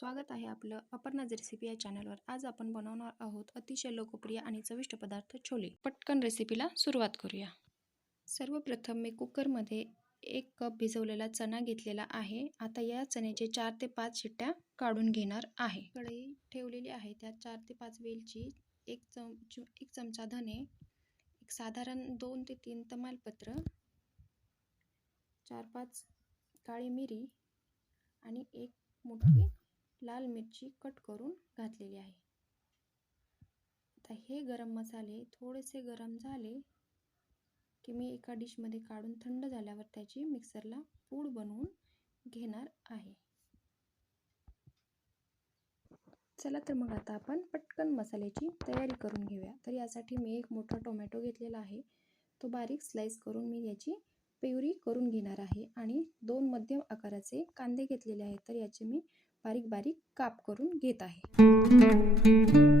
स्वागत आहे आपलं अपर्णाज रेसिपी या चॅनलवर आज आपण बनवणार आहोत अतिशय लोकप्रिय आणि चविष्ट पदार्थ छोले. पटकन रेसिपीला सुरुवात करूया. सर्वप्रथम मी कुकरमध्ये एक कप भिजवलेला चणा घेतलेला आहे. आता या चण्याचे चार ते पाच शिट्ट्या काढून घेणार आहे. कढई ठेवलेली आहे. त्यात चार ते पाच वेलची एक चम एक चमचा धने एक साधारण दोन ते तीन तमालपत्र चार पाच काळी मिरी आणि एक मोठी लाल मिरची कट करून घातलेली आहे. आता हे गरम मसाले थोडेसे गरम झाले की मी एका डिशमध्ये काढून थंड झाल्यावर त्याची मिक्सरला पूड बनवून घेणार आहे. चला तर मग आता आपण पटकन मसाल्याची तयारी करून घेऊया. तर यासाठी मी एक मोठा टोमॅटो घेतलेला आहे. तो बारीक स्लाईस करून मी याची प्युरी करून घेणार आहे. आणि दोन मध्यम आकाराचे कांदे घेतलेले आहेत. तर याचे मी बारीक बारीक काप करून घेत आहे.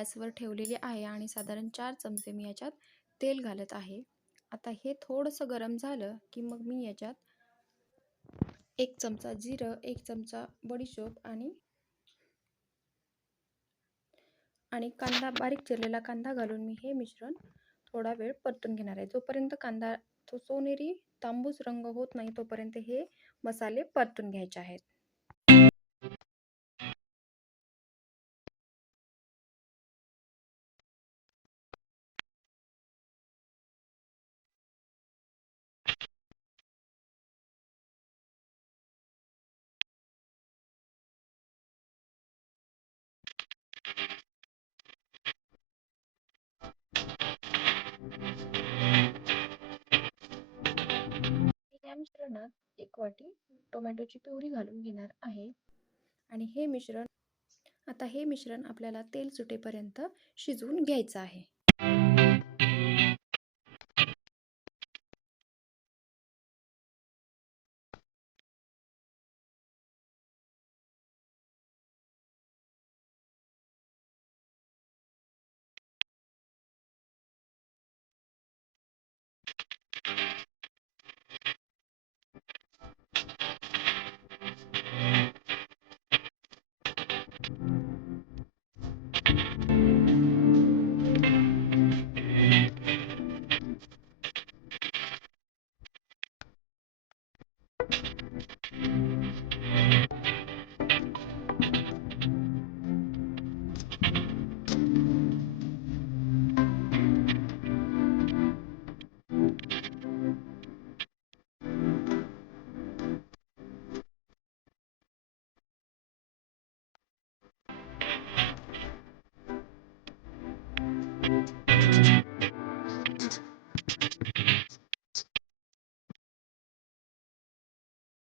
गॅसवर ठेवलेली आहे आणि साधारण चार चमचे मी याच्यात तेल घालत आहे. आता हे थोडंसं गरम झालं की मग मी याच्यात एक चमचा जिरं एक चमचा बडीशोप आणि आणि कांदा बारीक चिरलेला कांदा घालून मी हे मिश्रण थोडा वेळ परतून घेणार आहे. जोपर्यंत कांदा तो सोनेरी तांबूस रंग होत नाही तोपर्यंत हे मसाले परतून घ्यायचे आहेत. एक वाटी टोमॅटोची प्युरी घालून घेणार आहे. आणि हे मिश्रण आता हे मिश्रण आपल्याला तेल सुटेपर्यंत शिजवून घ्यायचं आहे.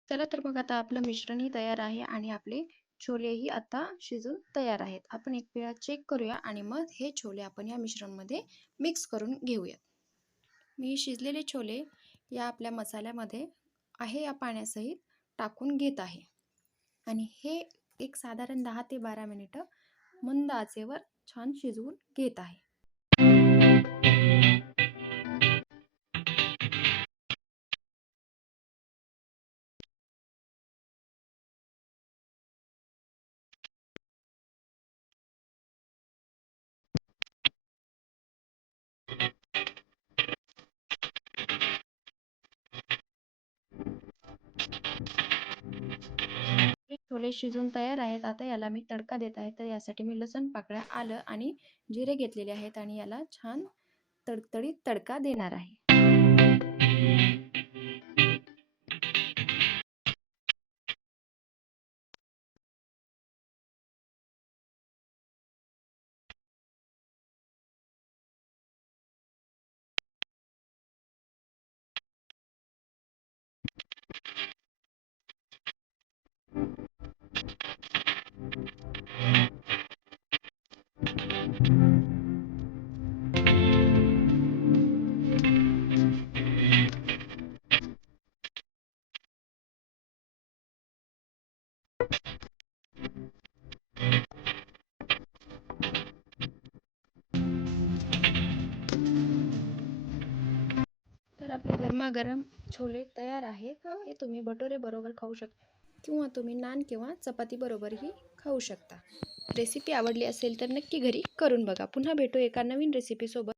चला तर मग आता आपलं मिश्रणही तयार आहे आणि आपले छोलेही आता शिजून तयार आहेत. आपण एक वेळा चेक करूया आणि मग हे छोले आपण या मिश्रणमध्ये मिक्स करून घेऊयात. मी शिजलेले छोले या आपल्या मसाल्यामध्ये आहे या पाण्यासहित टाकून घेत आहे. आणि हे एक साधारण दहा ते बारा मिनिटं मंद आचेवर छान शिजवून घेत आहे. छोले शिजून तयार आहेत. आता याला मी तडका देत आहे. तर यासाठी मी लसण पाकळ्या आलं आणि जिरे घेतलेले आहेत आणि याला छान तडतडीत तडका देणार आहे. गरमागरम छोले तयार आहे हे तुम्ही भटोरे बरोबर खाऊ शकता. किंवा तुम्ही नान किंवा चपाती बरोबरही खाऊ शकता. रेसिपी आवडली असेल तर नक्की घरी करून बघा. पुन्हा भेटू एका नवीन रेसिपीसोबत